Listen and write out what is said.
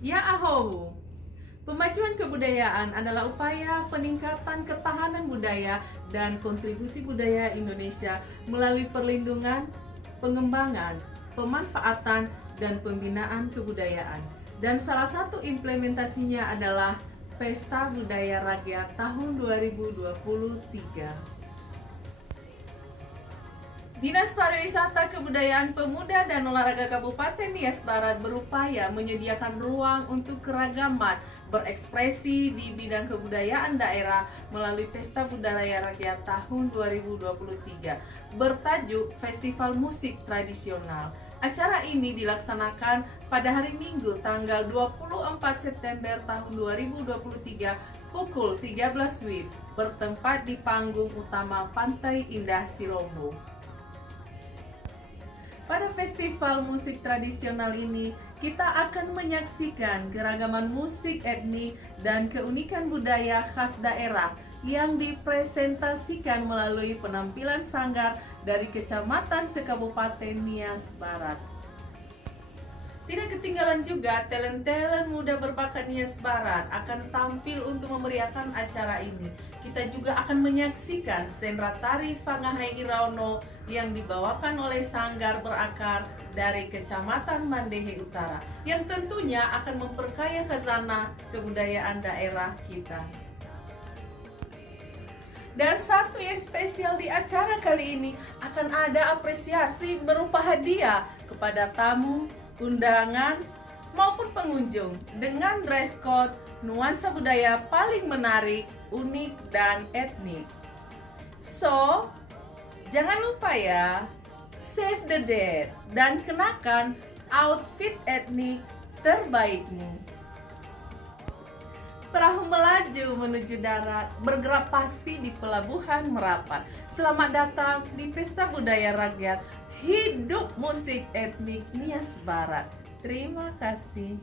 Ya Aho, pemajuan kebudayaan adalah upaya peningkatan ketahanan budaya dan kontribusi budaya Indonesia melalui perlindungan, pengembangan, pemanfaatan, dan pembinaan kebudayaan. Dan salah satu implementasinya adalah Pesta Budaya Rakyat tahun 2023. Dinas Pariwisata Kebudayaan Pemuda dan Olahraga Kabupaten Nias Barat berupaya menyediakan ruang untuk keragaman berekspresi di bidang kebudayaan daerah melalui Pesta Budaya Rakyat tahun 2023 bertajuk Festival Musik Tradisional. Acara ini dilaksanakan pada hari Minggu tanggal 24 September tahun 2023 pukul 13 WIB bertempat di panggung utama Pantai Indah Sirombo. Pada festival musik tradisional ini, kita akan menyaksikan keragaman musik etnik dan keunikan budaya khas daerah yang dipresentasikan melalui penampilan sanggar dari kecamatan sekabupaten Nias Barat. Tidak ketinggalan juga talent-talent muda berbakat Nias Barat akan tampil untuk memeriahkan acara ini. Kita juga akan menyaksikan sentra tari Fangahai Iraono yang dibawakan oleh sanggar berakar dari Kecamatan Mandehe Utara yang tentunya akan memperkaya khazanah kebudayaan daerah kita. Dan satu yang spesial di acara kali ini akan ada apresiasi berupa hadiah kepada tamu, undangan, maupun pengunjung dengan dress code nuansa budaya paling menarik, unik, dan etnik. So, jangan lupa ya, save the date dan kenakan outfit etnik terbaikmu. Perahu melaju menuju darat, bergerak pasti di Pelabuhan Merapat. Selamat datang di Pesta Budaya Rakyat. Hidup musik etnik Nias Barat. Terima kasih.